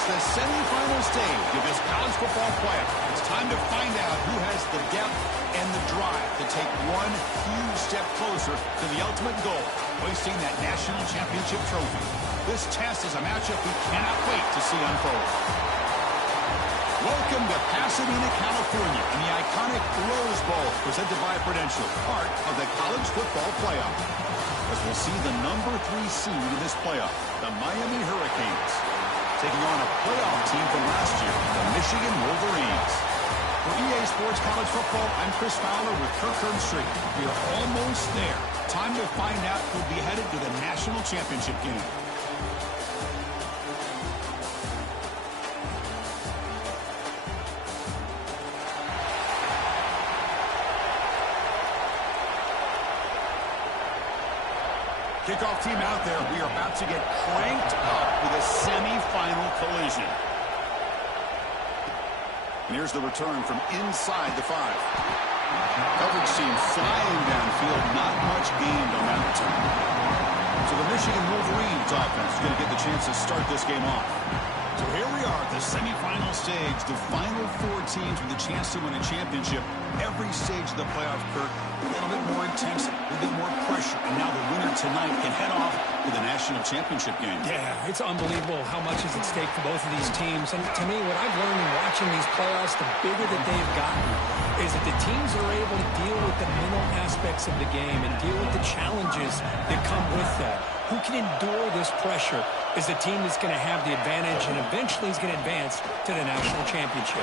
It's the semifinal stage of this college football playoff. It's time to find out who has the depth and the drive to take one huge step closer to the ultimate goal, hoisting that national championship trophy. This test is a matchup we cannot wait to see unfold. Welcome to Pasadena, California, and the iconic Rose Bowl, presented by Prudential, part of the college football playoff. As we'll see the number 3 seed in this playoff, the Miami Hurricanes, taking on a playoff team from last year, the Michigan Wolverines. For EA Sports College Football, I'm Chris Fowler with Kirk Herbstreit. We are almost there. Time to find out who'll be headed to the national championship game. Kickoff team out there. We are about to get cranked up with a semi-final collision. And here's the return from inside the 5. Coverage team flying downfield. Not much gained on that return. So the Michigan Wolverines offense is going to get the chance to start this game off. So here we are at the semifinal stage. The final 4 teams with a chance to win a championship. Every stage of the playoff, Kirk, a little bit more intensity, a little bit more pressure. And now the winner tonight can head off to the national championship game. Yeah, it's unbelievable how much is at stake for both of these teams. And to me, what I've learned in watching these playoffs, the bigger that they've gotten, is that the teams are able to deal with the mental aspects of the game and deal with the challenges that come with that. Who can endure this pressure is the team that's going to have the advantage and eventually is going to advance to the national championship.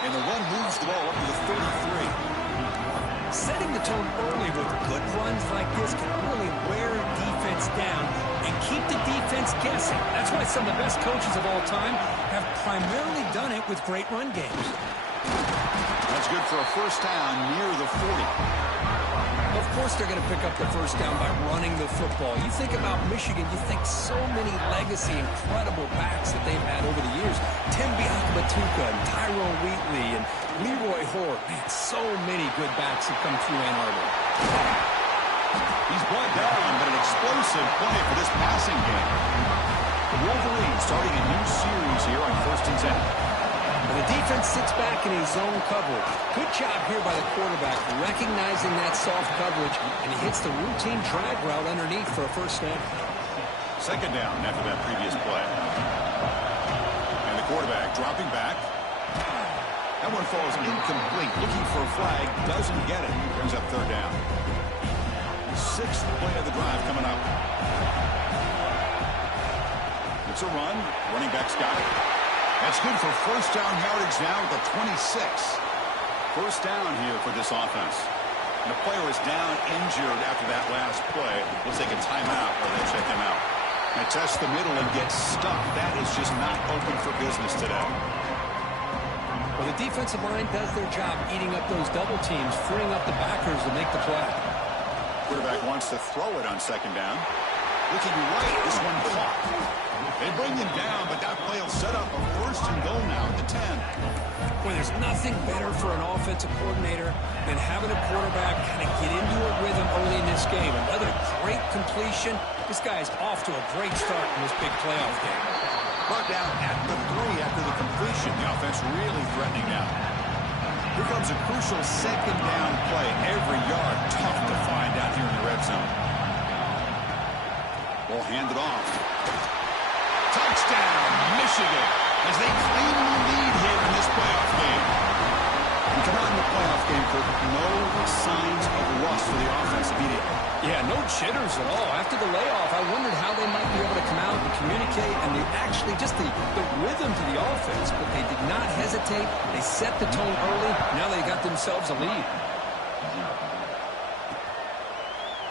And the run moves the ball up to the 33. Setting the tone early with good runs like this can really wear a defense down and keep the defense guessing. That's why some of the best coaches of all time have primarily done it with great run games. That's good for a first down near the 40. Of course they're going to pick up the first down by running the football. You think about Michigan, you think so many legacy, incredible backs that they've had over the years. Tim Biakabatuka and Tyrone Wheatley and Leroy Hoare. Man, so many good backs have come through Ann Arbor. He's brought down, but an explosive play for this passing game. The Wolverines starting a new series here on 1st and 10. The defense sits back in his zone coverage. Good job here by the quarterback, recognizing that soft coverage, and he hits the routine drag route underneath for a first down. Second down after that previous play. And the quarterback dropping back. That one falls incomplete. Looking for a flag, doesn't get it. Brings up 3rd down. 6th play of the drive coming up. It's a run. Running back's got it. That's good for first down yardage now at the 26. First down here for this offense. And the player is down injured after that last play. Looks like a timeout or they check him out. And test the middle and get stuck. That is just not open for business today. Well, the defensive line does their job eating up those double teams, freeing up the backers to make the play. Quarterback wants to throw it on 2nd down. Looking right, this one caught. They bring him down, but that play will set up a 1st and goal now at the 10. Well, there's nothing better for an offensive coordinator than having a quarterback kind of get into a rhythm early in this game. Another great completion. This guy is off to a great start in this big playoff game. Brought down at the 3 after the completion. The offense really threatening now. Here comes a crucial 2nd down play. Every yard tough to find out here in the red zone. Ball handed off. Touchdown, Michigan, as they claim the lead here in this playoff game. We come out in the playoff game, Kirk, no signs of rust for the offense immediately. Yeah, no jitters at all. After the layoff, I wondered how they might be able to come out and communicate, and they actually just the rhythm to the offense, but they did not hesitate. They set the tone early. Now they got themselves a lead.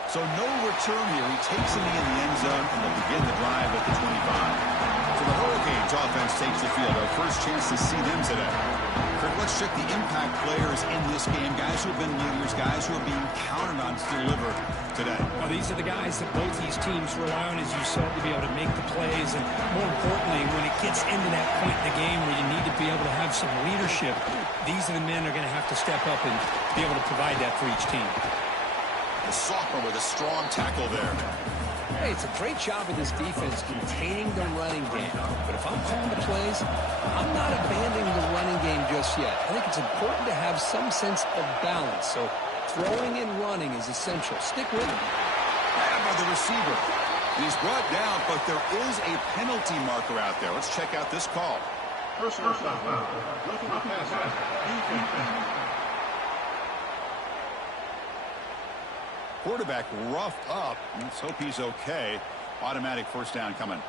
So no return here. He takes it in the end zone, and they'll begin the drive at the 25. So the Hurricanes offense takes the field. Our first chance to see them today. Kirk, let's check the impact players in this game. Guys who have been leaders, guys who are being counted on to deliver today. Well, these are the guys that both these teams rely on, as you said, to be able to make the plays. And more importantly, when it gets into that point in the game where you need to be able to have some leadership, these are the men who are going to have to step up and be able to provide that for each team. The sophomore with a strong tackle there. Hey, it's a great job of this defense containing the running game. But if I'm calling the plays, I'm not abandoning the running game just yet. I think it's important to have some sense of balance. So throwing and running is essential. Stick with it. Grabbed by the receiver. He's brought down, but there is a penalty marker out there. Let's check out this call. Personal foul. Roughing the passer. Defense. Quarterback roughed up. Let's hope he's okay. Automatic first down coming.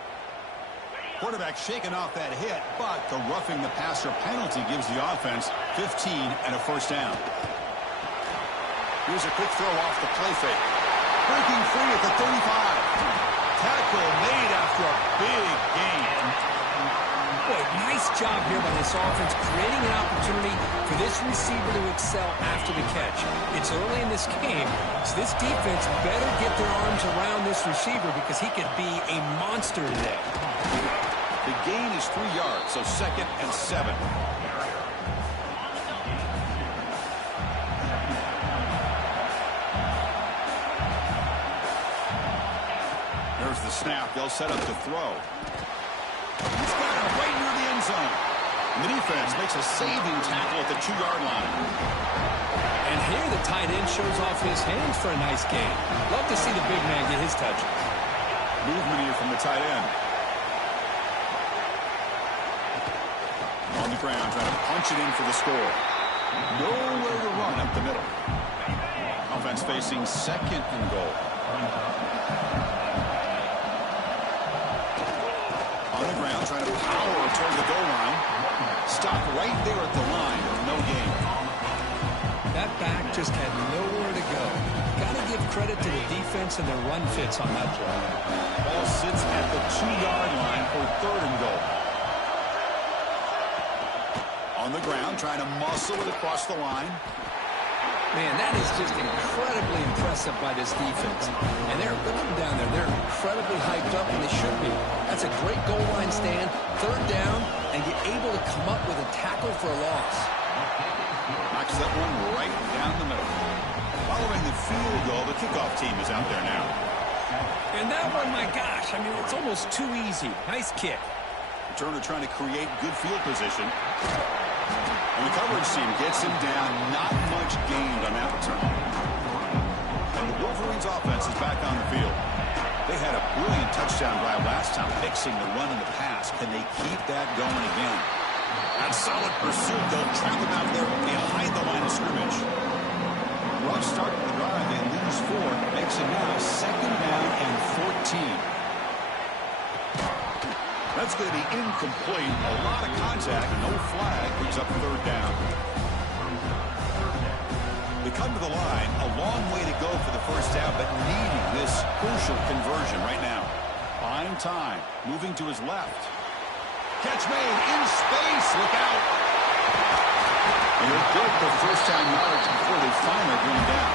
Quarterback shaking off that hit, but the roughing the passer penalty gives the offense 15 and a first down. Here's a quick throw off the play fake. Breaking free at the 35. Tackle made after a big gain. Boy, nice job here by this offense, creating an opportunity for this receiver to excel after the catch. It's early in this game, so this defense better get their arms around this receiver because he could be a monster today. The gain is 3 yards, so 2nd and 7. There's the snap. They'll set up to throw. He's got it right near the end zone. And the defense makes a saving tackle at the 2-yard line. And here the tight end shows off his hands for a nice gain. Love to see the big man get his touches. Movement here from the tight end. On the ground, trying to punch it in for the score. Nowhere to run up the middle. Offense facing 2nd and goal. On the ground, trying to power toward the goal line. Stopped right there at the line. No gain. That back just had nowhere to go. Got to give credit to the defense and their run fits on that play. Ball sits at the 2-yard line for 3rd and goal. On the ground, trying to muscle it across the line. Man, that is just incredibly impressive by this defense. And they're looking down there. They're incredibly hyped up, and they should be. That's a great goal line stand, 3rd down, and get able to come up with a tackle for a loss. Knocks that one right down the middle. Following the field goal, the kickoff team is out there now. And that one, my gosh, I mean, it's almost too easy. Nice kick. Returner trying to create good field position. And the coverage team gets him down. Not much gained on that return. And the Wolverines offense is back on the field. They had a brilliant touchdown drive last time, mixing the run and the pass. Can they keep that going again? That solid pursuit, they'll trap him out there behind the line of scrimmage. Rough start to the drive. They lose 4. Makes it now 2nd down and 14. That's going to be incomplete. A lot of contact. No flag. Brings up 3rd down. They come to the line. A long way to go for the first down, but needing this crucial conversion right now. Fine time. Moving to his left. Catch made in space. Look out. And he'll get the first down yards before they finally bring him down.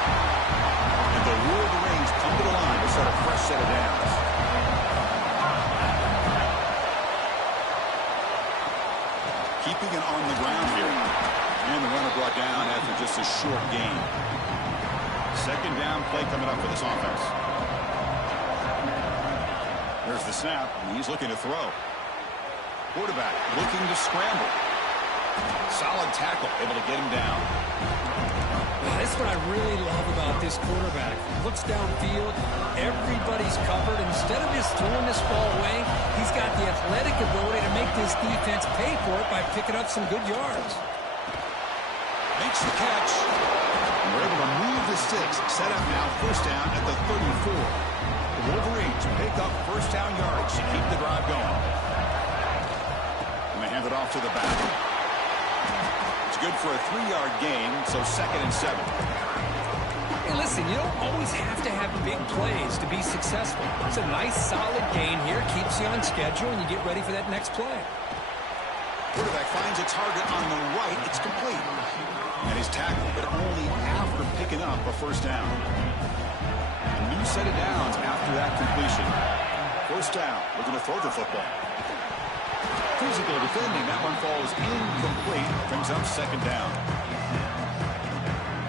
And the Wolverines come to the line to start a fresh set of downs. Keeping it on the ground here. And the runner brought down after just a short gain. 2nd down play coming up for this offense. There's the snap. And he's looking to throw. Quarterback looking to scramble. Solid tackle. Able to get him down. Well, that's what I really love about this quarterback. Looks downfield. Everybody's covered. Instead of just throwing this ball away, he's got the athletic ability to make this defense pay for it by picking up some good yards. Makes the catch. And we're able to move the sticks. Set up now, first down at the 34. The Wolverines pick up first down yards to keep the drive going. And they hand it off to the back. It's good for a 3-yard gain, so 2nd and 7. Hey, listen, you don't always have to have big plays to be successful. It's a nice, solid gain here. Keeps you on schedule, and you get ready for that next play. Quarterback finds a target on the right. It's complete. And he's tackled, but only after picking up a first down. A new set of downs after that completion. First down. Looking to throw the football. Physical defending. That one falls incomplete. Brings up 2nd down.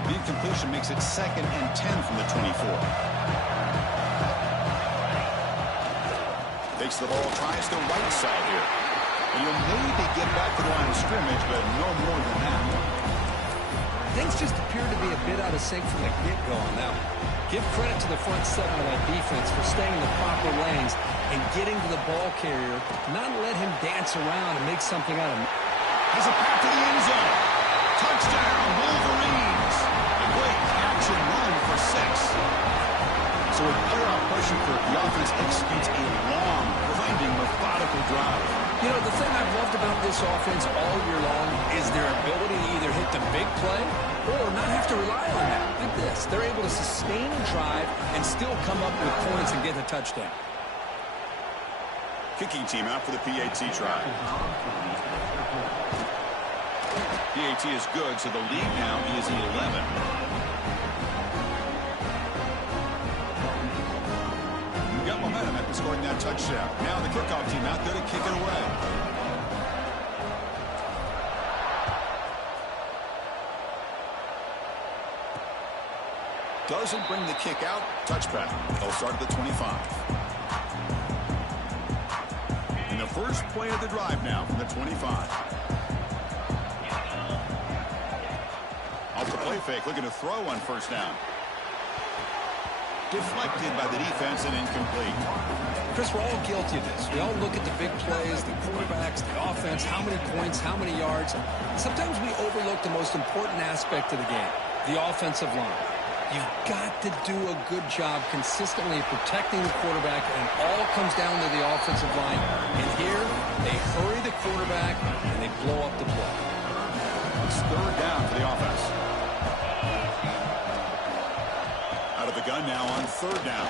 The incompletion makes it 2nd and 10 from the 24. Takes the ball, tries the right side here. And you'll maybe get back to the line of scrimmage, but no more than that. Things just appear to be a bit out of sync from the get-go on that one. Give credit to the front seven of that defense for staying in the proper lanes and getting to the ball carrier, not let him dance around and make something out of him. Has a path to the end zone. Touchdown, Wolverines. A great catch and run for 6. So with playoff pressure, the offense executes a long, grinding, methodical drive. You know, the thing I've loved about this offense all year long is their ability to either hit the big play or not have to rely on that. Like this. They're able to sustain a drive and still come up with points and get a touchdown. Kicking team out for the PAT try. PAT is good, so the lead now is 11. Got momentum after scoring that touchdown. Now the kickoff team out there to kick it away. Doesn't bring the kick out. Touchback. They'll start at the 25. And the first play of the drive now from the 25. Off the play fake, looking to throw on first down. Deflected by the defense and incomplete. Chris, we're all guilty of this. We all look at the big plays, the quarterbacks, the offense, how many points, how many yards. Sometimes we overlook the most important aspect of the game, the offensive line. You've got to do a good job consistently protecting the quarterback, and it all comes down to the offensive line. And here, they hurry the quarterback, and they blow up the play. It's third down for the offense. Out of the gun now on third down.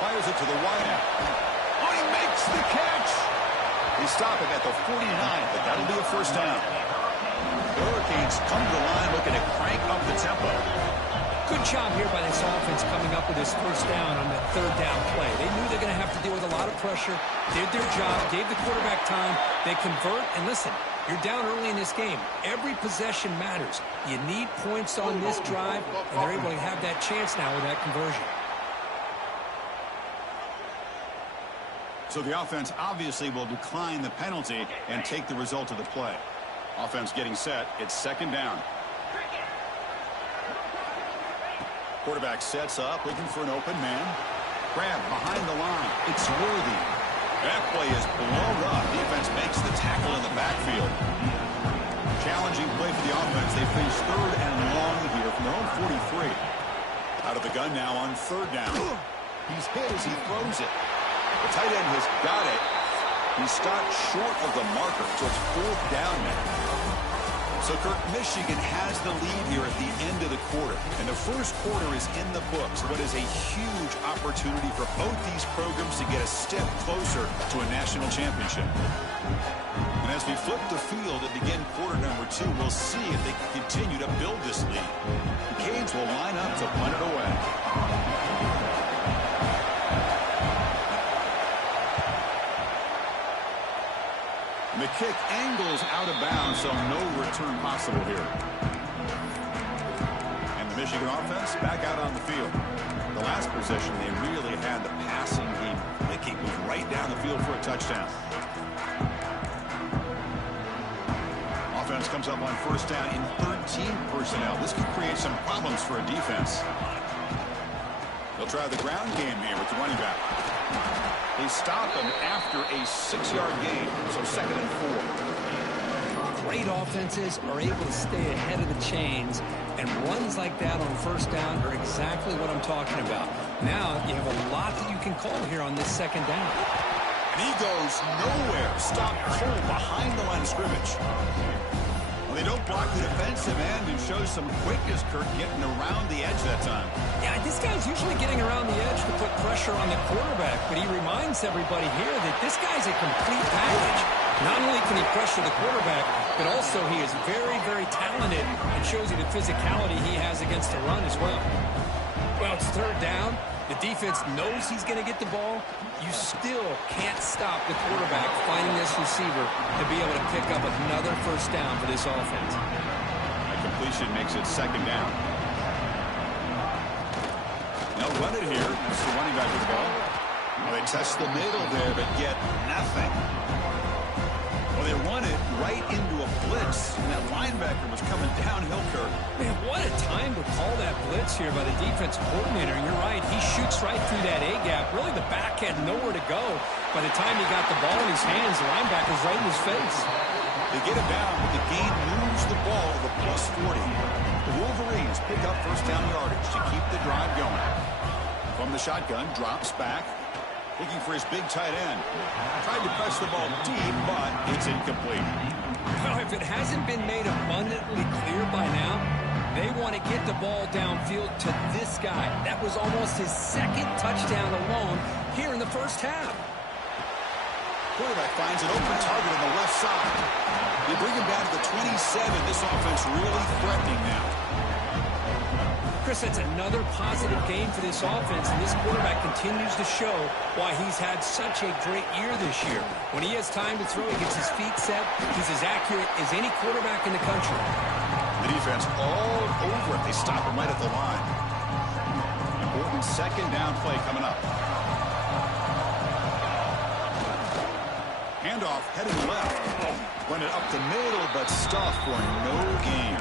Fires it to the wideout. Oh, he makes the catch. They stop it at the 49, but that'll be a first down. The Hurricanes come to the line looking to crank up the tempo. Good job here by this offense coming up with this first down on that third down play. They knew they're going to have to deal with a lot of pressure, did their job, gave the quarterback time. They convert, and listen, you're down early in this game. Every possession matters. You need points on this drive, and they're able to have that chance now with that conversion. So the offense obviously will decline the penalty and take the result of the play. Offense getting set. It's second down. Quarterback sets up, looking for an open man. Grab behind the line. It's worthy. That play is blown up. Defense makes the tackle in the backfield. Challenging play for the offense. They face third and long here from their own 43. Out of the gun now on third down. He's hit as he throws it. The tight end has got it. He stopped short of the marker, so it's fourth down now. So, Kirk, Michigan has the lead here at the end of the quarter. And the first quarter is in the books. What is a huge opportunity for both these programs to get a step closer to a national championship. And as we flip the field and begin quarter number 2, we'll see if they can continue to build this lead. The Canes will line up to punt it away. The kick angles out of bounds, so no return possible here. And the Michigan offense back out on the field. The last possession, they really had the passing game clicking, was right down the field for a touchdown. Offense comes up on first down in 13 personnel. This could create some problems for a defense. They'll try the ground game here with the running back. They stop him after a 6-yard gain, so second and 4. Great offenses are able to stay ahead of the chains, and runs like that on first down are exactly what I'm talking about. Now you have a lot that you can call here on this second down. And he goes nowhere. Stop cold behind the line of scrimmage. Well, they don't block the defensive end and show some quickness, Kirk, getting around the edge that time. Yeah, this guy's usually getting around the edge to put pressure on the quarterback, but he reminds everybody here that this guy's a complete package. Not only can he pressure the quarterback, but also he is very, very talented and shows you the physicality he has against the run as well. Well, it's third down. The defense knows he's going to get the ball. You still can't stop the quarterback finding this receiver to be able to pick up another first down for this offense. A completion makes it second down. They'll run it here. That's the running back with the ball. Well, they They test the middle there, but get nothing. Well, they run it right into a blitz, and that linebacker was coming downhill, Kirk. Man, what a time to call that blitz here by the defensive coordinator. And you're right, he shoots right through that A-gap. Really, the back had nowhere to go. By the time he got the ball in his hands, the linebacker's right in his face. They get it down, but the game moves the ball to the +40. The Wolverines pick up first down yardage to keep the drive going. From the shotgun, drops back, looking for his big tight end. Tried to press the ball deep, but it's incomplete. Well, if it hasn't been made abundantly clear by now, they want to get the ball downfield to this guy. That was almost his second touchdown alone here in the first half. Quarterback finds an open target on the left side. They bring him down to the 27. This offense really threatening now. Chris, that's another positive game for this offense, and this quarterback continues to show why he's had such a great year this year. When he has time to throw, he gets his feet set. He's as accurate as any quarterback in the country. The defense all over it. They stop him right at the line. Important second down play coming up. Handoff heading left. Run it up the middle, but stuffed for no gain.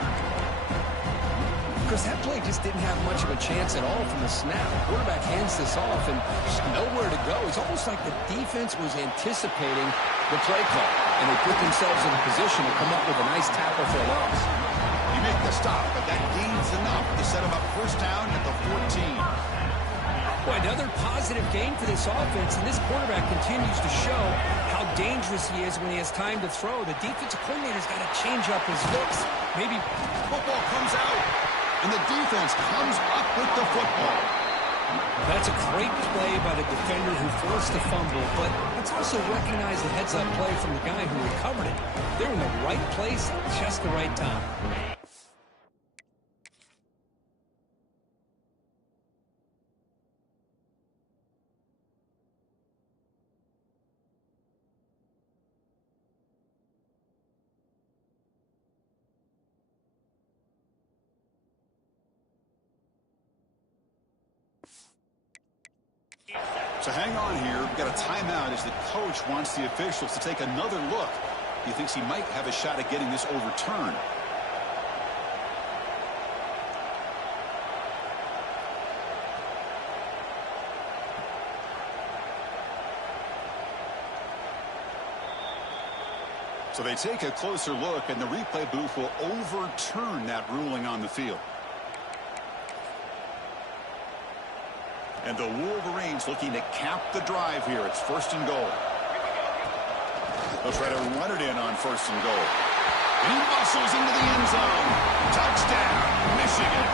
Chris, that play just didn't have much of a chance at all from the snap. The quarterback hands this off and just nowhere to go. It's almost like the defense was anticipating the play call, and they put themselves in a position to come up with a nice tackle for a loss. You make the stop, but that gains enough to set him up first down at the 14. Well, another positive game for this offense, and this quarterback continues to show how dangerous he is when he has time to throw. The defensive coordinator's got to change up his looks. Maybe football comes out. And the defense comes up with the football. That's a great play by the defender who forced the fumble, but let's also recognize the heads-up play from the guy who recovered it. They're in the right place at just the right time. So hang on here. We've got a timeout as the coach wants the officials to take another look. He thinks he might have a shot at getting this overturned. So they take a closer look, and the replay booth will overturn that ruling on the field. And the Wolverines looking to cap the drive here. It's first and goal. They'll try to run it in on first and goal. And he muscles into the end zone. Touchdown, Michigan.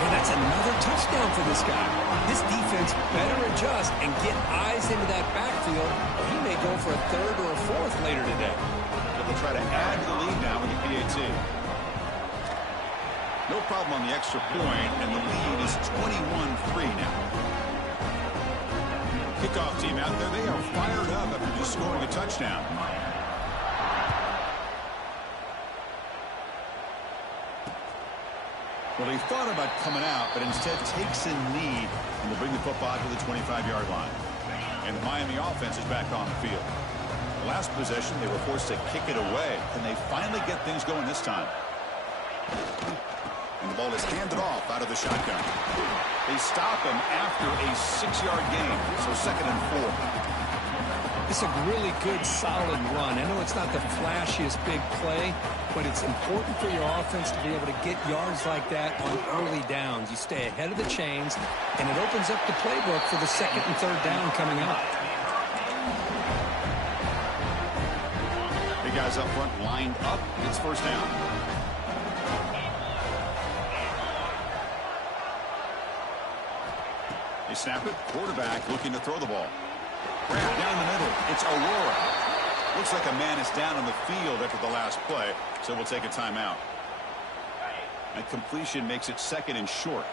And that's another touchdown for this guy. This defense better adjust and get eyes into that backfield, or he may go for a third or a fourth later today. They'll try to add to the lead now with the PAT. No problem on the extra point, and the lead is 21-3 now. Kickoff team out there. They are fired up after just scoring a touchdown. Well, he thought about coming out, but instead takes a knee and will bring the football to the 25-yard line. And the Miami offense is back on the field. The last possession, they were forced to kick it away. Can they finally get things going this time? And the ball is handed off out of the shotgun. They stop him after a 6-yard gain, so second and 4. It's a really good, solid run. I know it's not the flashiest big play, but it's important for your offense to be able to get yards like that on early downs. You stay ahead of the chains, and it opens up the playbook for the second and third down coming up. Big guys up front lined up. It's first down. They snap it. Quarterback looking to throw the ball. Grab down the middle. It's Aurora. Looks like a man is down on the field after the last play, so we'll take a timeout. And completion makes it second and short.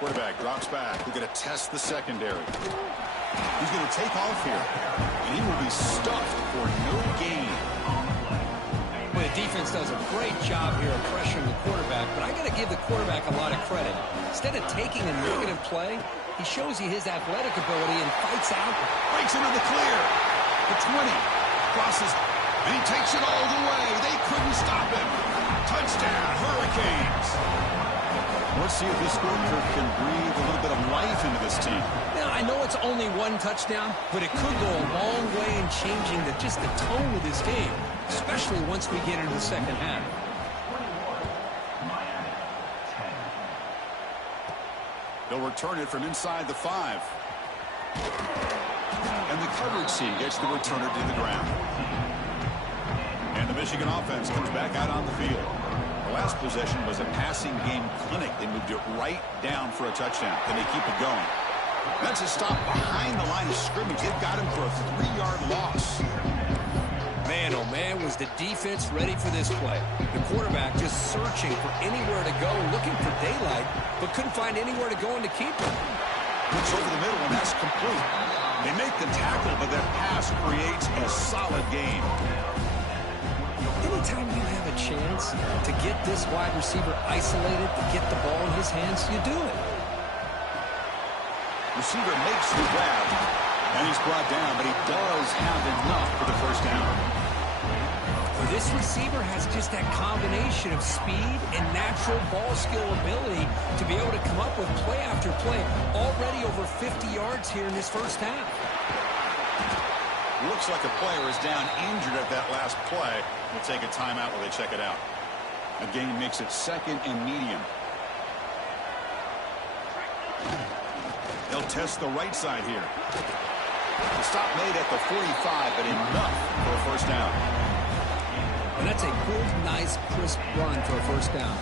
Quarterback drops back. We're going to test the secondary. He's going to take off here, and he will be stuffed for no gain. Well, the defense does a great job here of pressuring the quarterback, but I give the quarterback a lot of credit. Instead of taking a negative play, he shows you his athletic ability and fights out. Breaks into the clear. The 20. Crosses. And he takes it all the way. They couldn't stop him. Touchdown, Hurricanes. Let's see if this scorecard can breathe a little bit of life into this team. Now, I know it's only one touchdown, but it could go a long way in changing just the tone of this game, especially once we get into the second half. They'll return it from inside the 5. And the coverage team gets the returner to the ground. And the Michigan offense comes back out on the field. The last possession was a passing game clinic. They moved it right down for a touchdown. Can they keep it going? That's a stop behind the line of scrimmage. They've got him for a 3-yard loss. Man, oh man, was the defense ready for this play. The quarterback just searching for anywhere to go, looking for daylight, but couldn't find anywhere to go and to keep him. Looks over the middle, and that's complete. They make the tackle, but that pass creates a solid gain. Anytime you have a chance to get this wide receiver isolated, to get the ball in his hands, you do it. Receiver makes the grab, and he's brought down, but he does have enough for the first down. This receiver has just that combination of speed and natural ball skill ability to be able to come up with play after play. Already over 50 yards here in this first half. Looks like a player is down injured at that last play. We'll take a timeout while they check it out. The game makes it second and medium. They'll test the right side here. The stop made at the 45, but enough for a first down. And that's a good, nice, crisp run for a first down.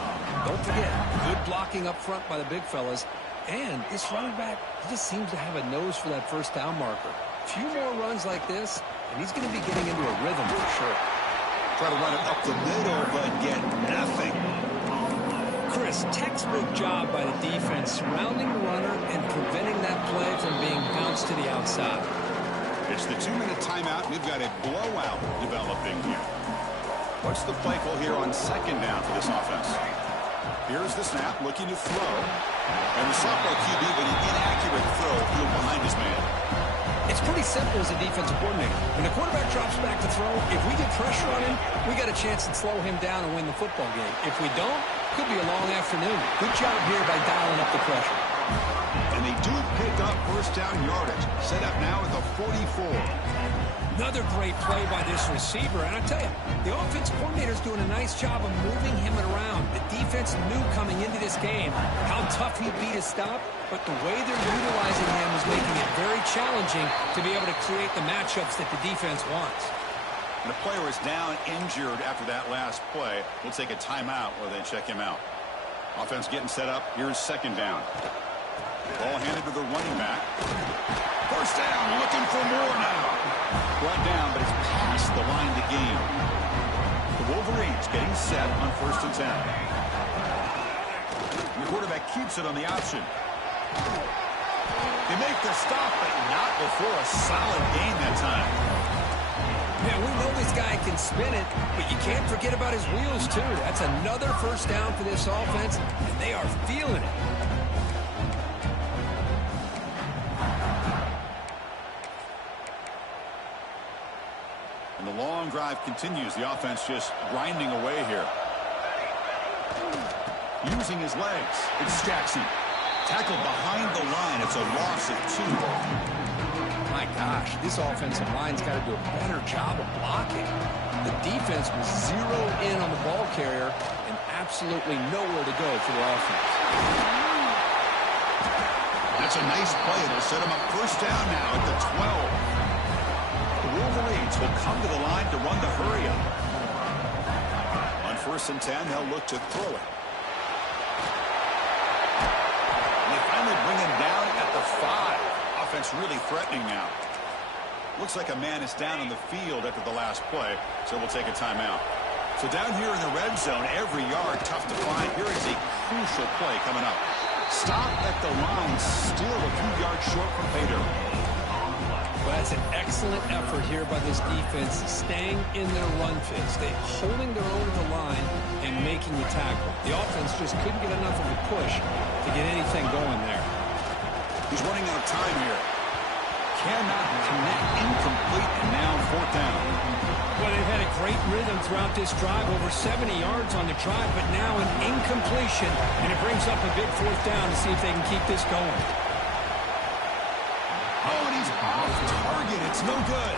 Don't forget, good blocking up front by the big fellas. And this running back, he just seems to have a nose for that first down marker. A few more runs like this, and he's going to be getting into a rhythm for sure. Try to run it up the middle, but get nothing. Chris, textbook job by the defense surrounding the runner and preventing that play from being bounced to the outside. It's the 2-minute timeout. We've got a blowout developing here. What's the play call here on second down for this offense? Here's the snap, looking to throw. And the sophomore QB with an inaccurate throw flew behind his man. It's pretty simple as a defensive coordinator. When the quarterback drops back to throw, if we get pressure on him, we got a chance to slow him down and win the football game. If we don't, could be a long afternoon. Good job here by dialing up the pressure. And they do pick up first down yardage. Set up now at the 44. Another great play by this receiver. And I tell you, the offense coordinator's doing a nice job of moving him around. The defense knew coming into this game how tough he'd be to stop, but the way they're utilizing him is making it very challenging to be able to create the matchups that the defense wants. And the player is down injured after that last play. We'll take a timeout while they check him out. Offense getting set up. Here's second down. Ball handed to the running back. First down, looking for more now. Brought down, but it's past the line to gain. The Wolverines getting set on 1st and 10. And the quarterback keeps it on the option. They make the stop, but not before a solid gain that time. Yeah, we know this guy can spin it, but you can't forget about his wheels, too. That's another first down for this offense, and they are feeling it. And the long drive continues. The offense just grinding away here. Using his legs. It's Jackson. Tackled behind the line. It's a loss of 2. My gosh, this offensive line's got to do a better job of blocking. The defense was zeroed in on the ball carrier and absolutely nowhere to go for the offense. That's a nice play. It'll set him up first down now at the 12. The Wolverines will come to the line to run the hurry up. On 1st and 10, they'll look to throw it. And they finally bring him down at the 5. Offense really threatening now. Looks like a man is down on the field after the last play, so we'll take a timeout. So down here in the red zone, every yard tough to find. Here is a crucial play coming up. Stop at the line, still a few yards short from pay dirt. Well, that's an excellent effort here by this defense, staying in their run fit, holding their own at the line and making the tackle. The offense just couldn't get enough of a push to get anything going there. He's running out of time here. Cannot connect, incomplete, and now 4th down. Well, they've had a great rhythm throughout this drive, over 70 yards on the drive, but now an incompletion, and it brings up a big 4th down to see if they can keep this going. Oh, and he's off target. It's no good.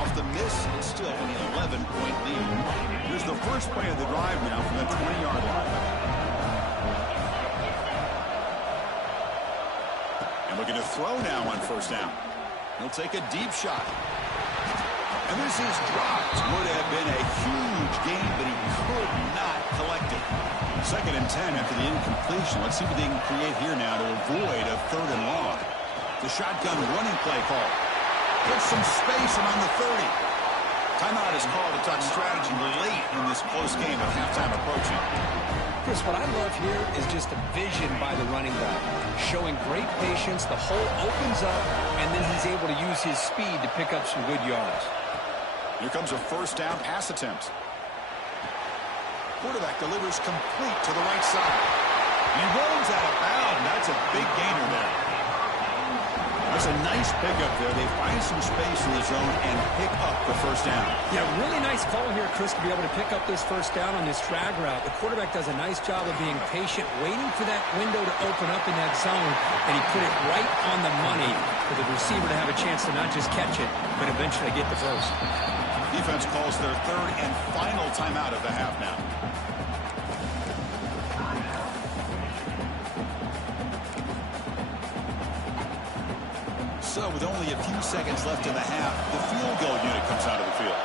Off the miss, it's still an 11-point lead. Here's the first play of the drive now from the 20-yard line. And looking to throw now on 1st down. He'll take a deep shot. And this is dropped. Would have been a huge gain, but he could not collect it. 2nd and 10 after the incompletion. Let's see what they can create here now to avoid a 3rd and long. The shotgun running play call. Gets some space around the 30. Timeout is called to talk strategy late in this close game with halftime approaching. Chris, what I love here is just a vision by the running back, showing great patience. The hole opens up, and then he's able to use his speed to pick up some good yards. Here comes a 1st down pass attempt. Quarterback delivers complete to the right side. He rolls out of bounds. That's a big gainer there. That's a nice pickup there. They find some space in the zone and pick up the 1st down. Yeah, really nice call here, Chris, to be able to pick up this 1st down on this drag route. The quarterback does a nice job of being patient, waiting for that window to open up in that zone, and he put it right on the money for the receiver to have a chance to not just catch it, but eventually get the 1st. Defense calls their 3rd and final timeout of the half now. So with only a few seconds left in the half, the field goal unit comes out of the field.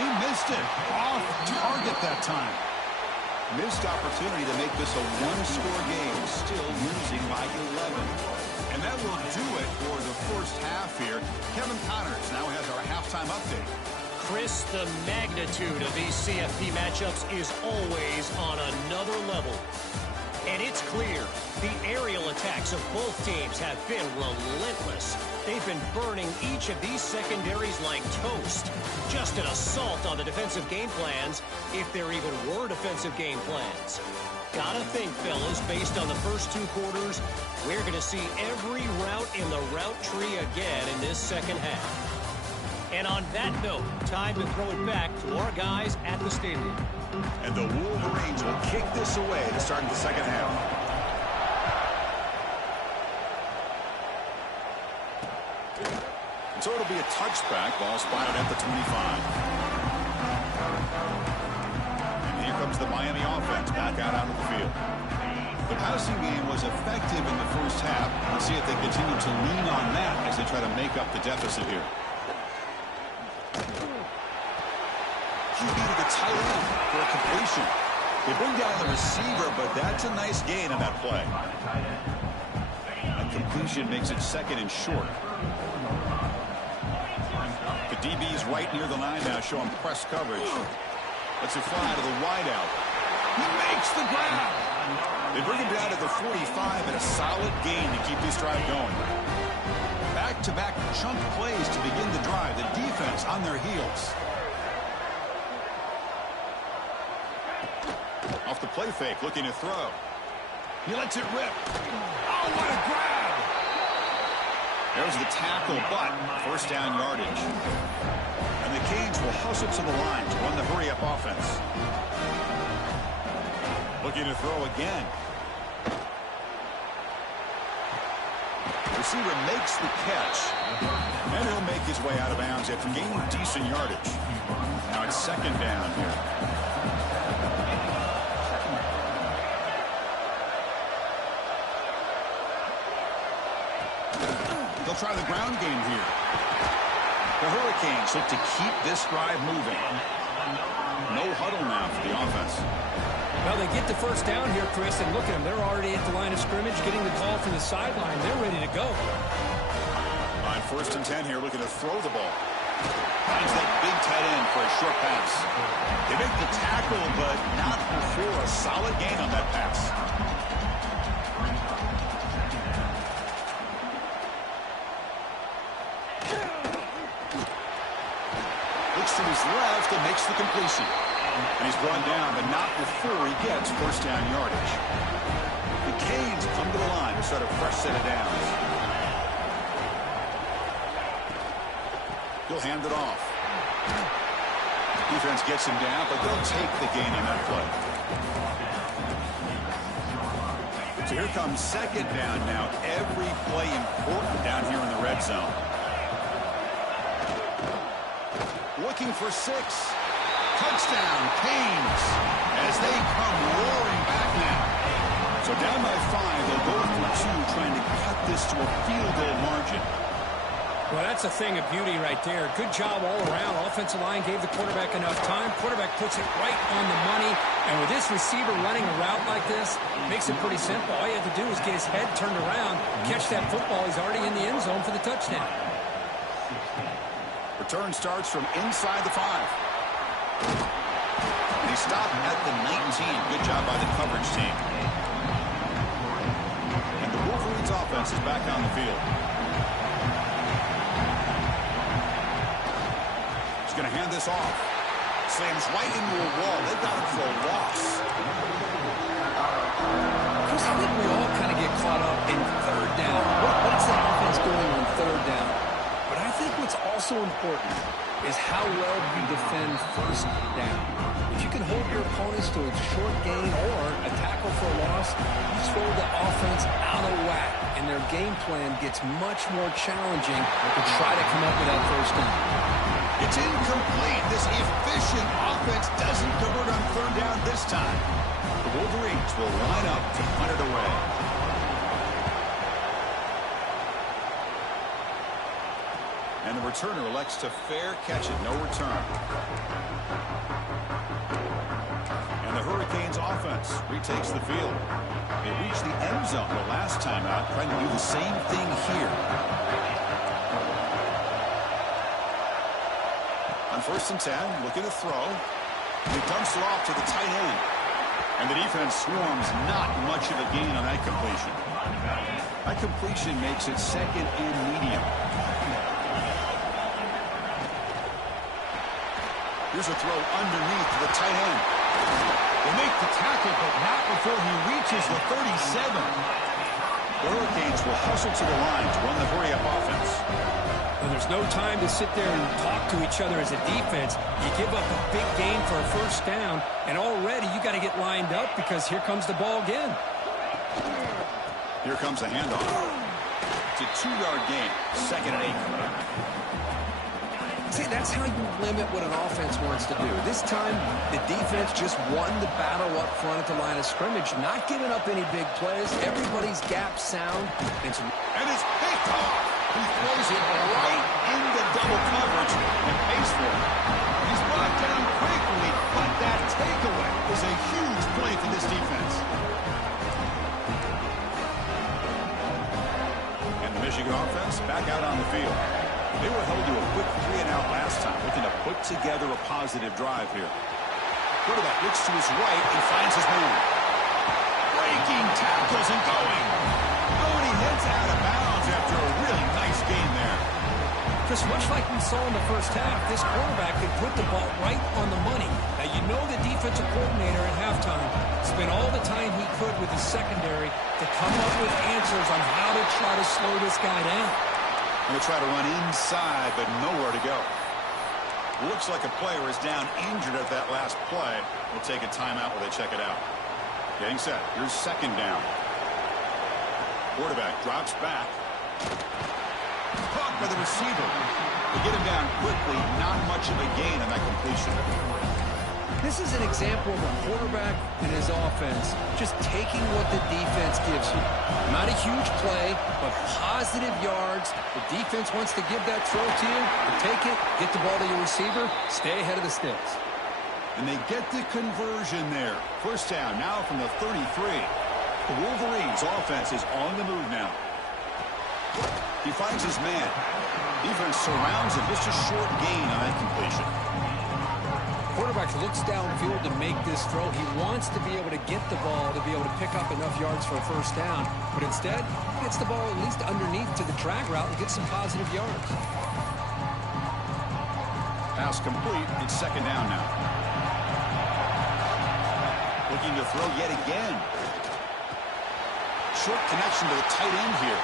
He missed it. Off target that time. Missed opportunity to make this a one-score game, still losing by 11. And that will do it for the first half here. Kevin Connors now has our halftime update. Chris, the magnitude of these CFP matchups is always on another level. And it's clear, the aerial attacks of both teams have been relentless. They've been burning each of these secondaries like toast. Just an assault on the defensive game plans, if there even were defensive game plans. Gotta think, fellas, based on the first 2 quarters, we're going to see every route in the route tree again in this second half. And on that note, time to throw it back to our guys at the stadium. And the Wolverines will kick this away to start the second half. And so it'll be a touchback. Ball spotted at the 25. And here comes the Miami offense back out onto the field. The passing game was effective in the first half. We'll see if they continue to lean on that as they try to make up the deficit here. QB to the tight end for a completion. They bring down the receiver, but that's a nice gain on that play. A completion makes it 2nd and short. The DB's right near the line now, showing press coverage. Let's it fly to the wideout. He makes the grab. They bring him down to the 45 and a solid gain to keep this drive going. Back-to-back chunk plays to begin the drive. The defense on their heels. Off the play fake, looking to throw. He lets it rip. Oh, what a grab! There's the tackle, but 1st down yardage. And the Canes will hustle to the line to run the hurry-up offense. Looking to throw again. The receiver makes the catch. And he'll make his way out of bounds after gaining decent yardage. Now it's 2nd down here. They'll try the ground game here. The Hurricanes look to keep this drive moving. No huddle now for the offense. Well, they get the 1st down here, Chris, and look at them. They're already at the line of scrimmage, getting the call from the sideline. They're ready to go. On 1st and 10 here, looking to throw the ball. Finds that big tight end for a short pass. They make the tackle, but not before a solid gain on that pass. looks to his left and makes the completion. And he's brought down, but not before he gets first down yardage. The Canes come to the line to start a fresh set of downs. He'll hand it off. Defense gets him down, but they'll take the gain on that play. So here comes second down now. Every play important down here in the red zone. Looking for 6. Touchdown, Canes, as they come roaring back now. So down by 5, they'll go for 2, trying to cut this to a field goal margin. Well, that's a thing of beauty right there. Good job all around. Offensive line gave the quarterback enough time. Quarterback puts it right on the money. And with this receiver running a route like this, makes it pretty simple. All you have to do is get his head turned around, catch that football. He's already in the end zone for the touchdown. Return starts from inside the 5. And he stopped at the 19. Good job by the coverage team. And the Wolverines offense is back on the field. He's going to hand this off. Slams right into a wall. They've got him for a loss. Chris, I think we all kind of get caught up in third down. What's the offense doing on third down? But I think what's also important is how well you defend first down. If you can hold your opponents to a short gain or a tackle for a loss, you throw the offense out of whack, and their game plan gets much more challenging to try to come up with that first down. It's incomplete. This efficient offense doesn't convert on third down this time. The Wolverines will line up to punt it away. And the returner elects to fair catch it. No return. And the Hurricanes offense retakes the field. They reached the end zone the last time out, trying to do the same thing here. On 1st and 10, looking to throw. He dumps it off to the tight end. And the defense swarms, not much of a gain on that completion. That completion makes it second and medium. Here's a throw underneath to the tight end. They make the tackle, but not before he reaches the 37. The Hurricanes will hustle to the line to run the hurry-up offense. And there's no time to sit there and talk to each other as a defense. You give up a big gain for a first down, and already you got to get lined up because here comes the ball again. Here comes a handoff. It's a 2-yard gain, 2nd and 8. See, that's how you limit what an offense wants to do. This time, the defense just won the battle up front at the line of scrimmage, not giving up any big plays. Everybody's gap sound. And it's picked off. He throws it right into double coverage and pays for it. He's brought down quickly, but that takeaway is a huge play for this defense. And the Michigan offense back out on the field. They were held to a quick 3-and-out last time, looking to put together a positive drive here. Quarterback looks to his right and finds his man. Breaking tackles and going. Oh, and he heads out of bounds after a really nice game there. Just much like we saw in the first half, this quarterback could put the ball right on the money. Now, you know the defensive coordinator at halftime spent all the time he could with his secondary to come up with answers on how to try to slow this guy down. Going to try to run inside, but nowhere to go. Looks like a player is down injured at that last play. We'll take a timeout while they check it out. Getting set. Here's 2nd down. Quarterback drops back. Caught by the receiver. They get him down quickly. Not much of a gain on that completion. This is an example of a quarterback and his offense just taking what the defense gives you. Not a huge play, but positive yards. The defense wants to give that throw to you. You take it, get the ball to your receiver, stay ahead of the sticks. And they get the conversion there. First down now from the 33. The Wolverines offense is on the move now. He finds his man. Defense surrounds him. Just a short gain on that completion. Quarterback looks downfield to make this throw. He wants to be able to get the ball to be able to pick up enough yards for a first down, but instead he gets the ball at least underneath to the drag route and gets some positive yards. Pass complete. It's second down now. Looking to throw yet again. Short connection to the tight end here.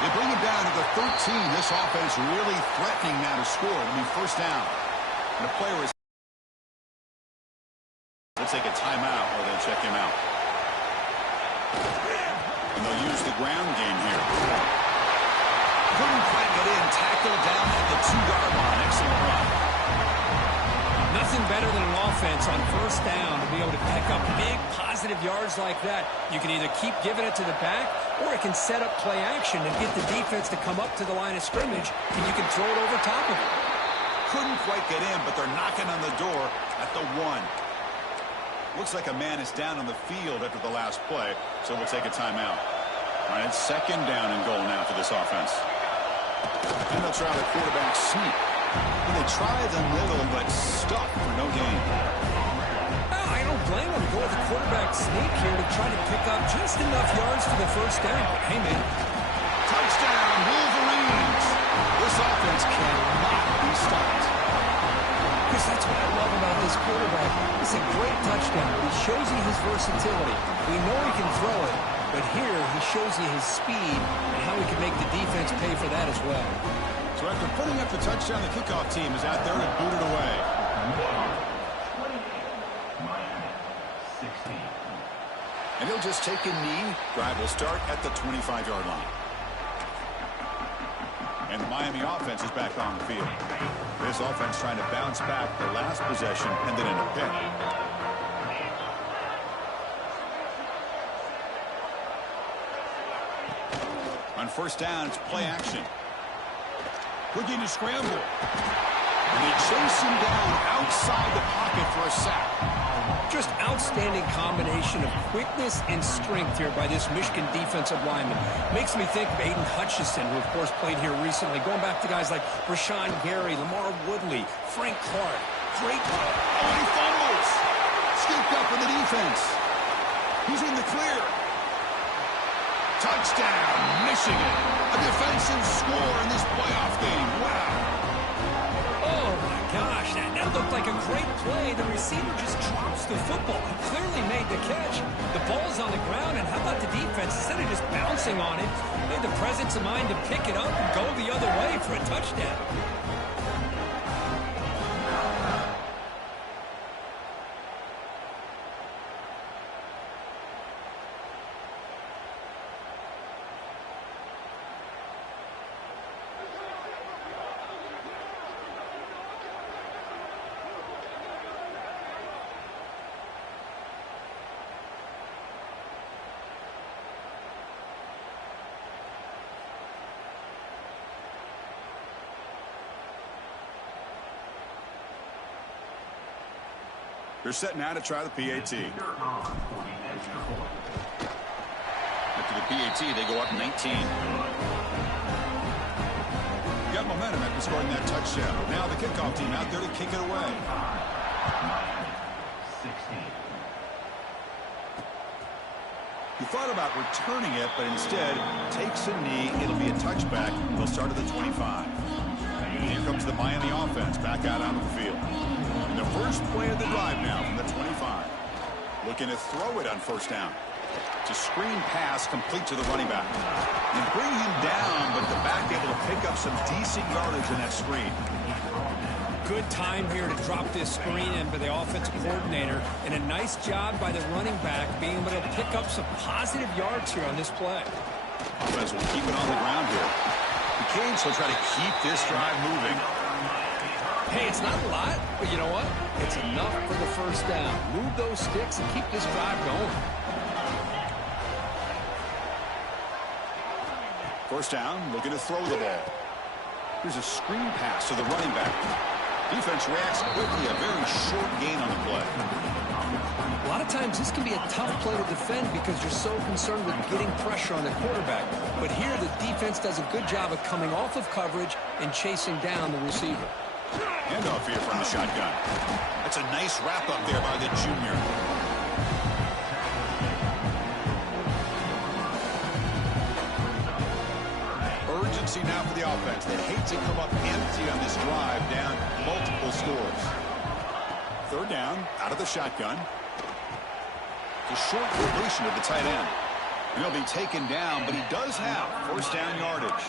They bring him down to the 13. This offense really threatening now to score. It'll be first down. And the player is... They'll take a timeout or they'll check him out. And they'll use the ground game here. Couldn't quite get in. Tackled down at the 2-yard line. Excellent run. Nothing better than an offense on first down to be able to pick up big positive yards like that. You can either keep giving it to the back, or it can set up play action and get the defense to come up to the line of scrimmage, and you can throw it over top of it. Couldn't quite get in, but they're knocking on the door at the 1. Looks like a man is down on the field after the last play, so we'll take a timeout. All right, it's second down and goal now for this offense. And they'll try the quarterback sneak. And they try the middle, but stuck for no gain. I don't blame them to go with the quarterback sneak here to try to pick up just enough yards for the first down. But hey, man. Touchdown, Wolverines. This offense cannot be stopped. Chris, that's what I love about this quarterback. It's a great touchdown. He shows you his versatility. We know he can throw it, but here he shows you his speed and how he can make the defense pay for that as well. So after putting up the touchdown, the kickoff team is out there to boot it away. And he'll just take a knee. Drive will start at the 25-yard line. And the Miami offense is back on the field. This offense trying to bounce back the last possession and then in a pick. On first down, it's play action. Looking to scramble. And they chase him down outside the pocket for a sack. Just outstanding combination of quickness and strength here by this Michigan defensive lineman. Makes me think of Aiden Hutchinson, who, of course, played here recently. Going back to guys like Rashawn Gary, Lamar Woodley, Frank Clark. Great. Oh, he fumbles. Scooped up in the defense. He's in the clear. Touchdown, Michigan. A defensive score in this playoff game. Wow. Oh, my gosh. That looked like a great play. The receiver just drops the football. He clearly made the catch. The ball's on the ground, and how about the defense? Instead of just bouncing on it, they had the presence of mind to pick it up and go the other way for a touchdown. They're set now to try the PAT. After the PAT, they go up 19. You got momentum after scoring that touchdown. Now the kickoff team out there to kick it away. He thought about returning it, but instead takes a knee. It'll be a touchback. They'll start at the 25. And here comes the Miami offense back out onto the field. And the first play of the drive now from the 25. Looking to throw it on first down. It's a screen pass complete to the running back. And bring him down, but the back able to pick up some decent yardage in that screen. Good time here to drop this screen in by the offensive coordinator. And a nice job by the running back being able to pick up some positive yards here on this play. Offense will keep it on the ground here. The Canes will try to keep this drive moving. Hey, it's not a lot, but you know what? It's enough for the first down. Move those sticks and keep this drive going. First down, looking to throw the ball. Here's a screen pass to the running back. Defense reacts quickly, a very short gain on the play. A lot of times this can be a tough play to defend because you're so concerned with getting pressure on the quarterback. But here the defense does a good job of coming off of coverage and chasing down the receiver. Handoff here from the shotgun. That's a nice wrap up there by the junior. Urgency now for the offense. They hate to come up empty on this drive. drive down multiple scores. Third down, out of the shotgun. The short completion of the tight end. And he'll be taken down, but he does have first down yardage.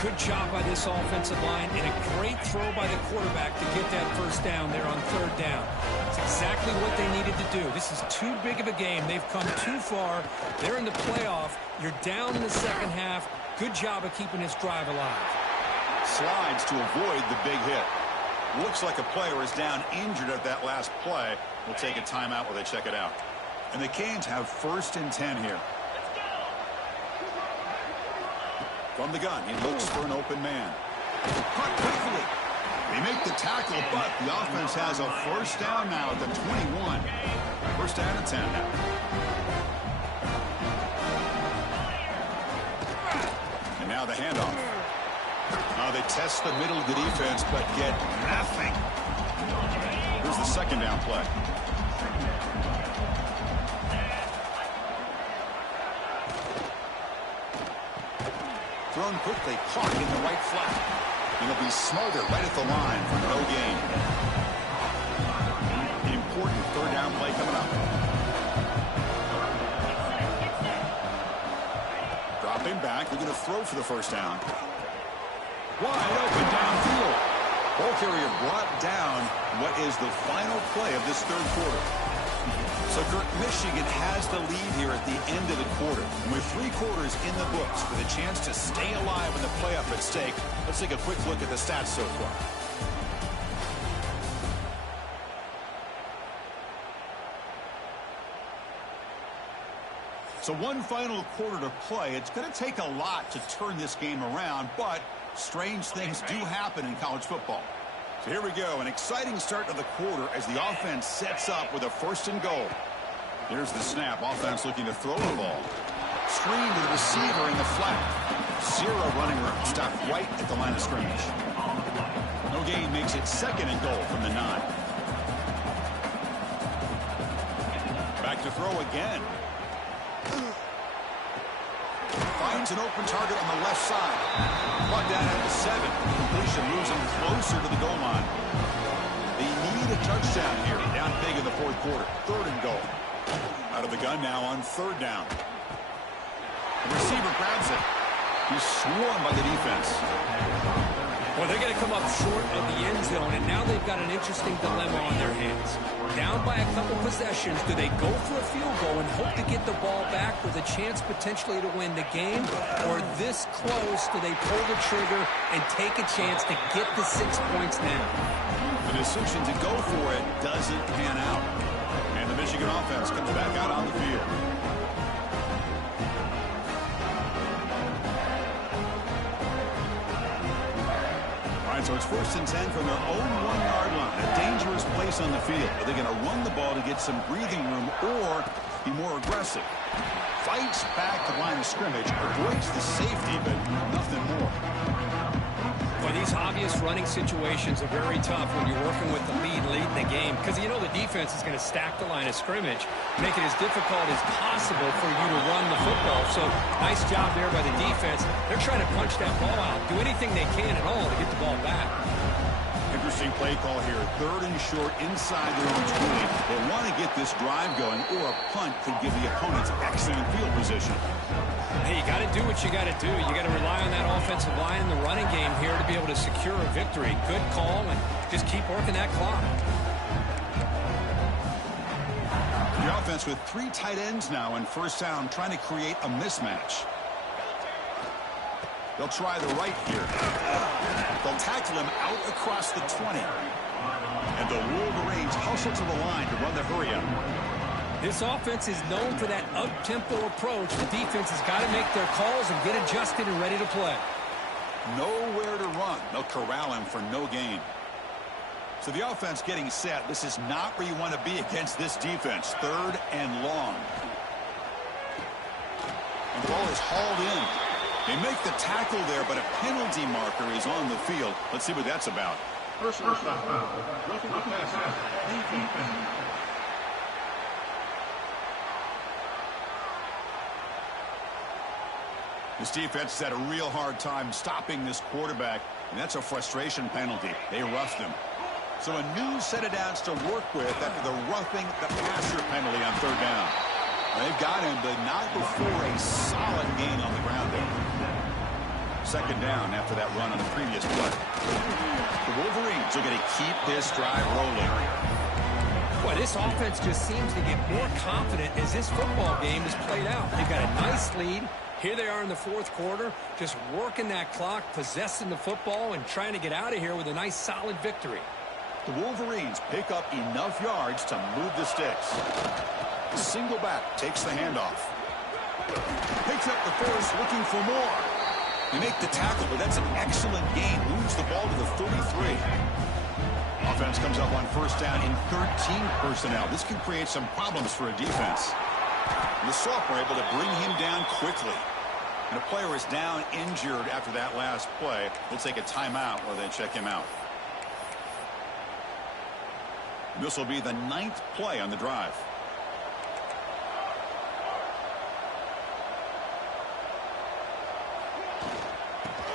Good job by this offensive line and a great throw by the quarterback to get that first down there on third down. It's exactly what they needed to do. This is too big of a game. They've come too far. They're in the playoff. You're down in the second half. Good job of keeping this drive alive. Slides to avoid the big hit. Looks like a player is down injured at that last play. We'll take a timeout while they check it out. And the Canes have first and 10 here. From the gun, he looks for an open man. Caught quickly. They make the tackle, but the offense has a first down now at the 21. First down and 10 now. And now the handoff. They test the middle of the defense, but get nothing. Here's the second down play. Thrown quickly, caught in the right flat. And it'll be smothered right at the line for no gain. Important third down play coming up. Dropping back, they're going to throw for the first down. Wide open downfield. Ball carrier brought down what is the final play of this third quarter. So, Kurt, Michigan has the lead here at the end of the quarter. And with 3 quarters in the books with a chance to stay alive in the playoff at stake, let's take a quick look at the stats so far. So one final quarter to play. It's going to take a lot to turn this game around, but strange things do happen in college football. So here we go, an exciting start to the quarter as the offense sets up with a first and goal. Here's the snap. Offense looking to throw the ball. Screen to the receiver in the flat. 0 running room. Stopped right at the line of scrimmage. No gain makes it second and goal from the 9. Back to throw again. Finds an open target on the left side. Brought down at the 7. Completion moves him closer to the goal line. They need a touchdown here. Down big in the fourth quarter. Third and goal. Out of the gun now on third down. The receiver grabs it. He's swarmed by the defense. Well, they're going to come up short of the end zone, and now they've got an interesting dilemma on their hands. Down by a couple possessions, do they go for a field goal and hope to get the ball back with a chance potentially to win the game? Or this close, do they pull the trigger and take a chance to get the 6 points now? The decision to go for it doesn't pan out. And the Michigan offense comes back out on the field. So it's first and 10 from their own 1-yard line. A dangerous place on the field. Are they going to run the ball to get some breathing room or be more aggressive? Fights back the line of scrimmage, avoids the safety, but nothing more. Well, these obvious running situations are very tough when you're working with the lead late in the game because you know the defense is going to stack the line of scrimmage, make it as difficult as possible for you to run the football. So nice job there by the defense. They're trying to punch that ball out, do anything they can at all to get the ball back. Interesting play call here. Third and short inside their own 20. They want to get this drive going, or a punt could give the opponents excellent field position. Hey, you got to do what you got to do. You got to rely on that offensive line in the running game here to be able to secure a victory. Good call, and just keep working that clock. The offense with 3 tight ends now in first down, trying to create a mismatch. They'll try the right here. They'll tackle him out across the 20. And the Wolverines hustle to the line to run the hurry up. This offense is known for that up-tempo approach. The defense has got to make their calls and get adjusted and ready to play. Nowhere to run. They'll corral him for no gain. So the offense getting set. This is not where you want to be against this defense. Third and long. And the ball is hauled in. They make the tackle there, but a penalty marker is on the field. Let's see what that's about. Personal foul. Roughing the passer. Defense. This defense has had a real hard time stopping this quarterback, and that's a frustration penalty. They roughed him. So a new set of downs to work with after the roughing the passer penalty on third down. They've got him, but not before a solid gain on the ground there. Second down after that run on the previous play. The Wolverines are going to keep this drive rolling. Boy, this offense just seems to get more confident as this football game is played out. They've got a nice lead. Here they are in the fourth quarter, just working that clock, possessing the football, and trying to get out of here with a nice, solid victory. The Wolverines pick up enough yards to move the sticks. The single back takes the handoff. Picks up the first, looking for more. They make the tackle, but that's an excellent gain. Moves the ball to the 33. Offense comes up on first down in 13 personnel. This can create some problems for a defense. And the sophomore able to bring him down quickly. And a player is down injured after that last play. We'll take a timeout while they check him out. This will be the 9th play on the drive.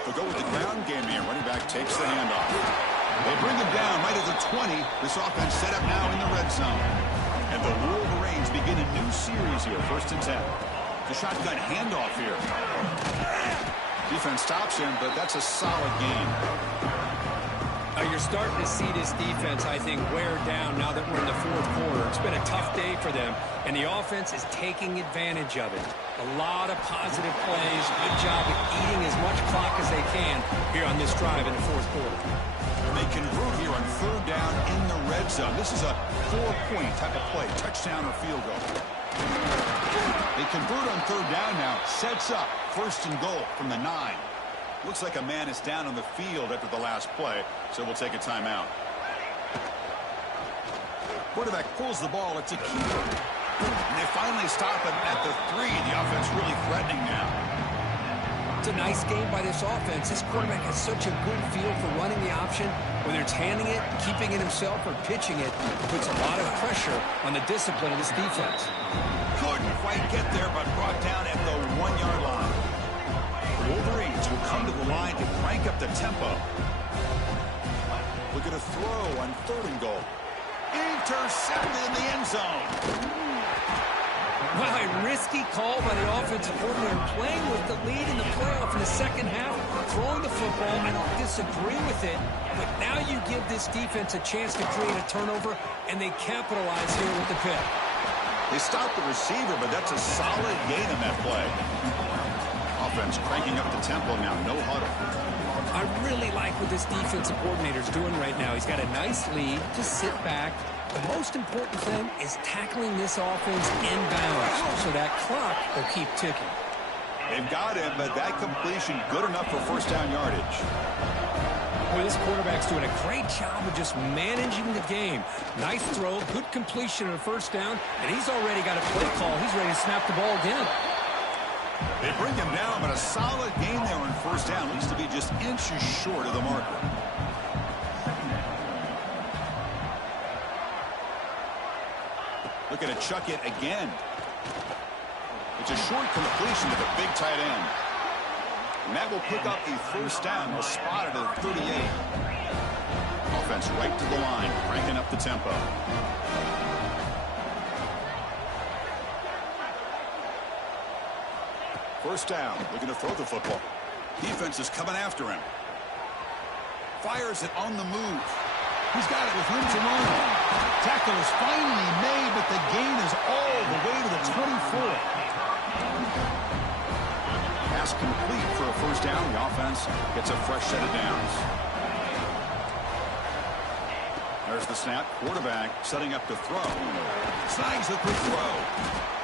They'll go with the ground game here. Running back takes the handoff. They bring him down right at the 20. This offense set up now in the red zone. And the Wolverines begin a new series here. 1st and 10. The shotgun handoff here. Defense stops him, but that's a solid gain. You're starting to see this defense, I think, wear down now that we're in the fourth quarter. It's been a tough day for them, and the offense is taking advantage of it. A lot of positive plays. Good job of eating as much clock as they can here on this drive in the fourth quarter. And they convert here on third down in the red zone. This is a 4-point type of play, touchdown or field goal. They convert on third down now. Sets up 1st and goal from the 9. Looks like a man is down on the field after the last play, so we'll take a timeout. Quarterback pulls the ball. It's a keeper. And they finally stop him at the 3. The offense really threatening now. It's a nice game by this offense. This quarterback has such a good feel for running the option. Whether it's handing it, keeping it himself, or pitching it, it puts a lot of pressure on the discipline of this defense. Couldn't quite get there, but brought down at the 1-yard line. The Wolverines will come to the line to crank up the tempo. Look at a throw on 3rd and goal. Intercepted in the end zone. Wow, a risky call by the offensive coordinator, playing with the lead in the playoff in the second half, throwing the football. I don't disagree with it, but now you give this defense a chance to create a turnover, and they capitalize here with the pick. They stop the receiver, but that's a solid gain on that play. Offense cranking up the tempo now, no huddle. I really like what this defensive coordinator is doing right now. He's got a nice lead. Just sit back. The most important thing is tackling this offense inbounds so that clock will keep ticking. They've got him, but that completion good enough for 1st down yardage. Boy, this quarterback's doing a great job of just managing the game. Nice throw, good completion on 1st down, and he's already got a play call. He's ready to snap the ball again. They bring him down, but a solid gain there on 1st down. Needs to be just inches short of the marker. Looking to chuck it again. It's a short completion to the big tight end. And that will pick up a 1st down. Will spot it at 38. Offense right to the line, cranking up the tempo. First down, looking to throw the football. Defense is coming after him. Fires it on the move. He's got it with room to run. Tackle is finally made, but the gain is all the way to the 24. Pass complete for a 1st down. The offense gets a fresh set of downs. There's the snap. Quarterback setting up to throw. Snags a quick throw.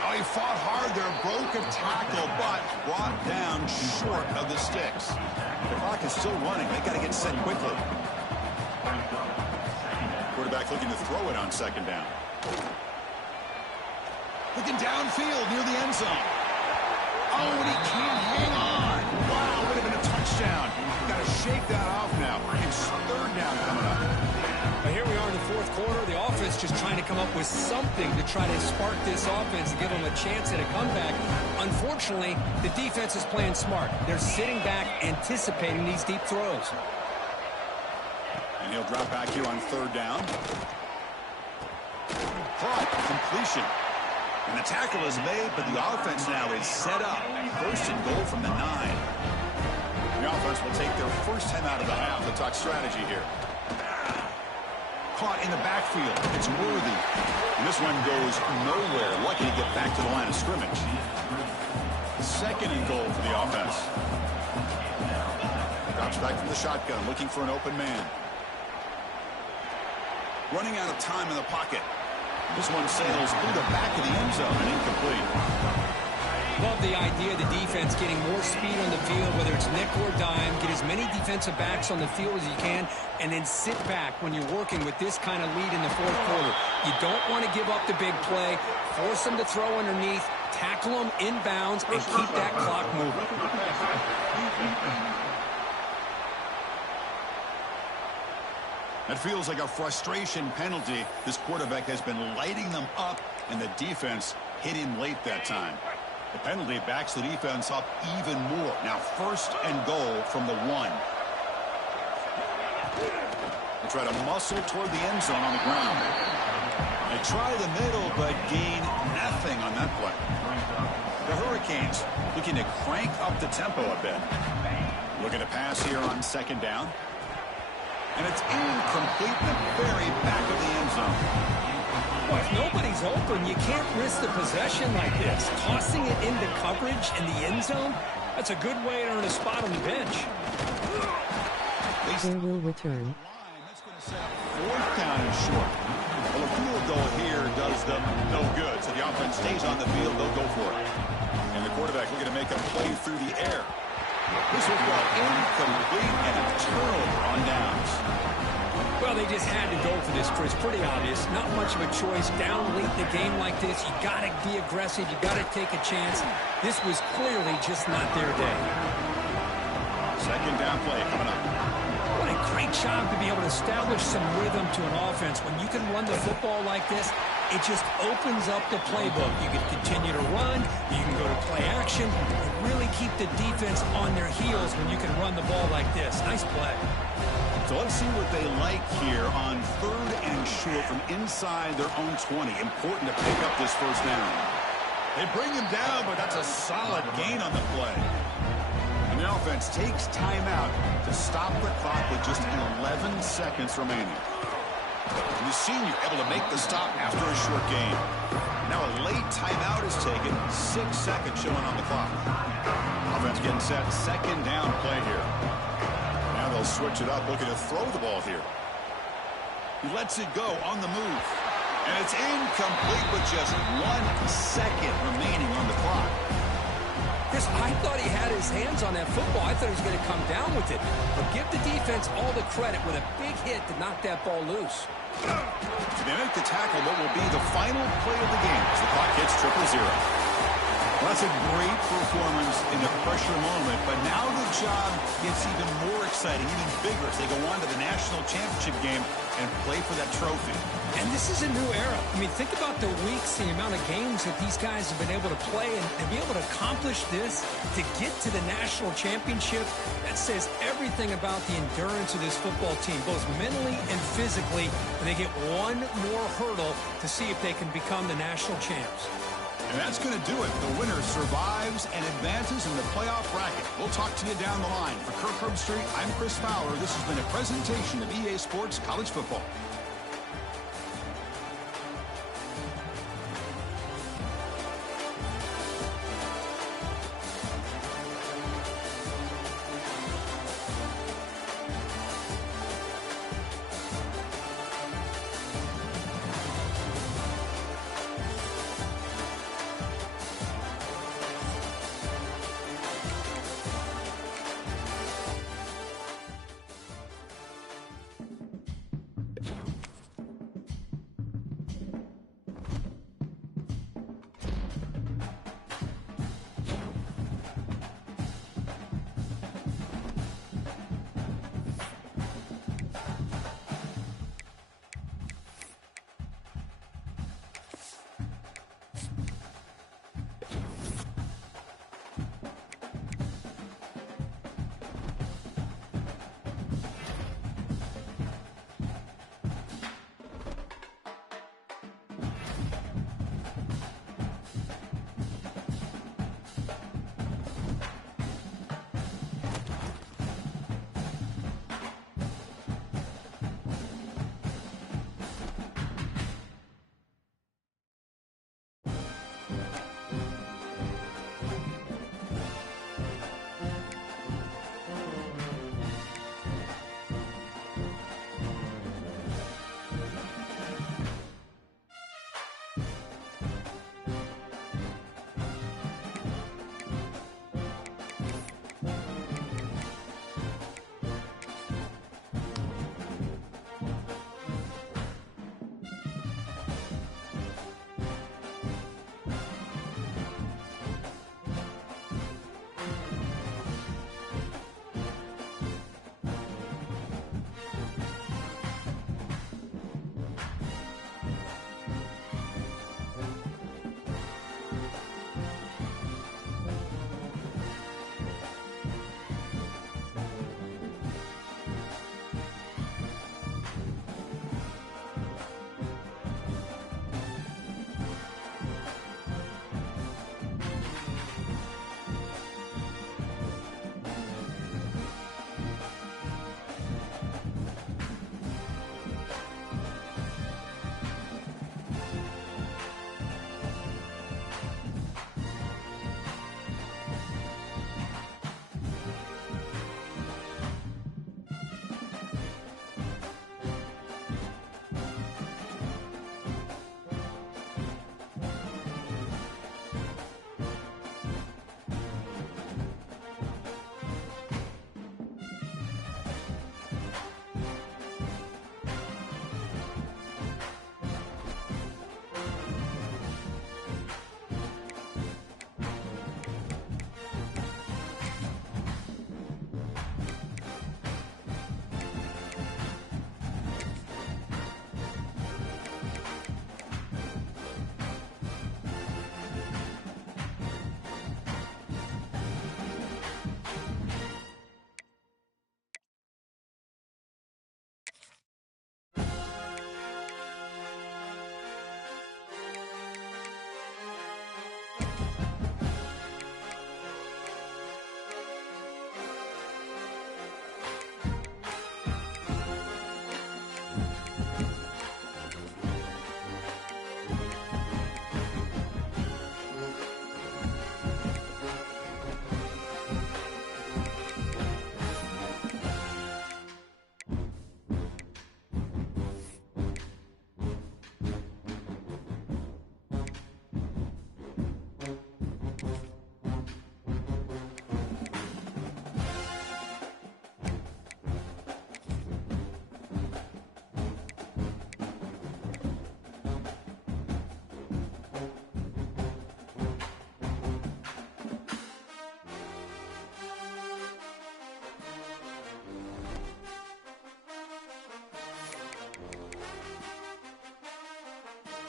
Oh, he fought hard there, broke a tackle, but brought down short of the sticks. The clock is still running. They got to get set quickly. Quarterback looking to throw it on 2nd down. Looking downfield near the end zone. Oh, and he can't hang on. Wow, would have been a touchdown. Got to shake that off now. It's 3rd down coming up. But here we are in the fourth quarter. The offense defense just trying to come up with something to try to spark this offense and give them a chance at a comeback. Unfortunately, the defense is playing smart. They're sitting back, anticipating these deep throws. And he'll drop back here on third down. Caught, completion. And the tackle is made, but the offense now is set up. First and goal from the 9. The offense will take their first time out of the half to talk strategy here. Caught in the backfield. It's Worthy. And this one goes nowhere. Lucky to get back to the line of scrimmage. Second and goal for the offense. Drops back from the shotgun, looking for an open man. Running out of time in the pocket. This one sails through the back of the end zone and incomplete. Love the idea of the defense getting more speed on the field, whether it's nickel or dime. Get as many defensive backs on the field as you can, and then sit back when you're working with this kind of lead in the fourth quarter. You don't want to give up the big play. Force them to throw underneath, tackle them inbounds, and keep that clock moving. That feels like a frustration penalty. This quarterback has been lighting them up, and the defense hit him late that time. The penalty backs the defense up even more. Now first and goal from the 1. They try to muscle toward the end zone on the ground. They try the middle, but gain nothing on that play. The Hurricanes looking to crank up the tempo a bit. Looking to pass here on second down. And it's incomplete in the very back of the end zone. Well, if nobody's open, you can't risk the possession like this. Tossing it into coverage in the end zone, that's a good way to earn a spot on the bench. They will return. That's going to set up fourth down and short. Well, a field goal here does them no good. So the offense stays on the field, they'll go for it. And the quarterback looking to make a play through the air. This will go incomplete and a turnover on downs. Well, they just had to go for this, Chris. Pretty obvious. Not much of a choice. Down late in the game like this, you got to be aggressive. You got to take a chance. This was clearly just not their day. Second down play coming up. What a great job to be able to establish some rhythm to an offense. When you can run the football like this, it just opens up the playbook. You can continue to run. You can go to play action. And really keep the defense on their heels when you can run the ball like this. Nice play. So let's see what they like here on third and short from inside their own 20. Important to pick up this first down. They bring him down, but that's a solid gain on the play. And the offense takes timeout to stop the clock with just 11 seconds remaining. And the senior able to make the stop after a short gain. Now a late timeout is taken. 6 seconds showing on the clock. Offense getting set. Second down play here. Now they'll switch it up, looking to throw the ball here. He lets it go on the move. And it's incomplete with just 1 second remaining on the clock. Chris, I thought he had his hands on that football. I thought he was going to come down with it. But give the defense all the credit with a big hit to knock that ball loose. They make the tackle, what will be the final play of the game as the clock hits 0-0. Well, that's a great performance in a pressure moment, but now the job gets even more exciting, even bigger as they go on to the national championship game and play for that trophy. And this is a new era. I mean, think about the weeks, the amount of games that these guys have been able to play, and to be able to accomplish this, to get to the national championship, that says everything about the endurance of this football team, both mentally and physically, and they get one more hurdle to see if they can become the national champs. And that's going to do it. The winner survives and advances in the playoff bracket. We'll talk to you down the line. For Kirk Herbstreit, I'm Chris Fowler. This has been a presentation of EA Sports College Football.